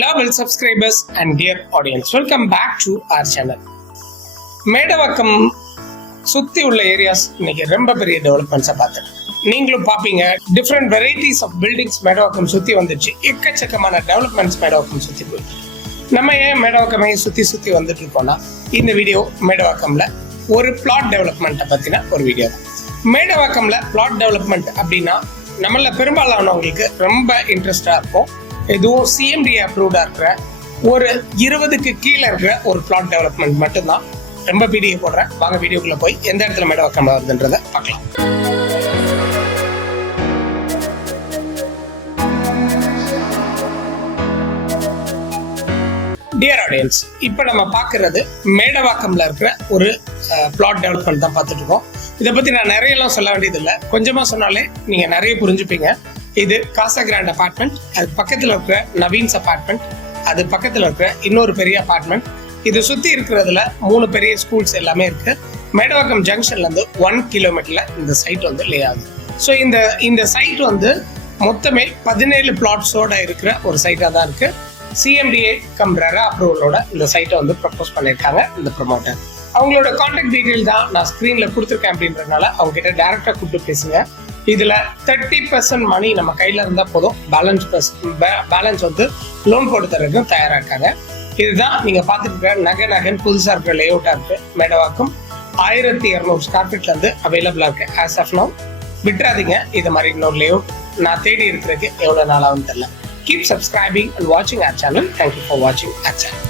Lovable subscribers and dear audience welcome back to our channel Medavakkam சுத்தி உள்ள areas இன்னைக்கு ரொம்ப பெரிய டெவலப்மெண்ட்ஸை பார்த்தேன். நீங்களும் பார்ப்பீங்க different varieties of buildings Medavakkam சுத்தி வந்துச்சு. எக்கச்சக்கமான டெவலப்மெண்ட்ஸ் மேடவாக்கம் சுத்தி போயிட்டு. நம்ம ஏன் மேடவாக்கமே சுத்தி சுத்தி வந்துட்டு இருக்கோம்னா இந்த வீடியோ மேடவாக்கம்ல ஒரு பிளாட் டெவலப்மெண்ட்டை பத்தின ஒரு வீடியோ தான் மேடவாக்கம்ல பிளாட் டெவலப்மெண்ட் அப்படின்னா நம்மள பெரும்பாலானவங்களுக்கு ரொம்ப இன்ட்ரெஸ்டா இருக்கும். எதுவும் சிஎம்டி அப்ரூவ்டா இருக்கிற ஒரு இருபதுக்கு கீழே இருக்கிற ஒரு பிளாட் டெவலப்மெண்ட் மட்டும்தான். ரொம்ப வீடியோ போடுறேன். வாங்க வீடியோக்குள்ள போய் எந்த இடத்துல மேடவாக்கம் வருதுன்றதை பார்க்கலாம். டியர் ஆடியன்ஸ் இப்போ நம்ம பார்க்கறது மேடவாக்கம்ல இருக்கிற ஒரு பிளாட் டெவலப்மெண்ட் தான் பார்த்துட்டு இருக்கோம். இதை பத்தி நான் நிறையலாம் சொல்ல வேண்டியது இல்லை கொஞ்சமா சொன்னாலே நீங்க நிறைய புரிஞ்சுப்பீங்க. இது காசா கிராண்ட் அபார்ட்மெண்ட் அது பக்கத்துல இருக்கிற நவீன்ஸ் அபார்ட்மெண்ட் அது பக்கத்துல இருக்கிற இன்னொரு பெரிய அபார்ட்மெண்ட் இது சுத்தி இருக்கிறதுல மூணு பெரிய ஸ்கூல்ஸ் எல்லாமே இருக்கு. மேடவாக்கம் ஜங்ஷன்ல இருந்து ஒன் கிலோமீட்டர்ல இந்த சைட் வந்து லே ஆகுது. ஸோ இந்த இந்த சைட் வந்து மொத்தமே பதினேழு பிளாட்ஸோட இருக்கிற ஒரு சைட்டாக தான் இருக்கு. சிஎம்டிஏ கம் ரெரா அப்ரூவலோட இந்த சைட்டை வந்து ப்ரப்போஸ் பண்ணியிருக்காங்க இந்த ப்ரொமோட்டர் அவங்களோட கான்டாக்ட் டீட்டெயில் தான் நான் ஸ்க்ரீனில் கொடுத்துருக்கேன் அப்படின்றதுனால அவங்க கிட்ட டேரெக்டாக கூப்பிட்டு பேசுங்க. இதில் தேர்ட்டி பர்சன்ட் மணி நம்ம கையில் இருந்தால் போதும். பேலன்ஸ் பேலன்ஸ் வந்து லோன் போட்டு தரதுக்கும் தயாராக இருக்காங்க இதுதான் நீங்கள் பார்த்துட்டு இருக்கிற நகை நகன் புதுசா இருக்கிற லே இருக்கு. மேடவாக்கும் ஆயிரத்தி இரநூறு ஸ்கொயர் ஃபீட்ல இருந்து அவைலபிளாக இருக்கு. ஆஸ் ஆஃப் நோ விட்டுறாதீங்க. இது மாதிரி இன்னொரு லே அவுட் நான் தேடி இருக்கிறதுக்கு எவ்வளோ நாளாகும் தெரியல. கீப் சப்ஸ்கிரைபிங் அண்ட் வாட்சிங் ஆர் சேனல் தேங்க்யூ ஃபார் வாட்சிங் ஆர் சேனல்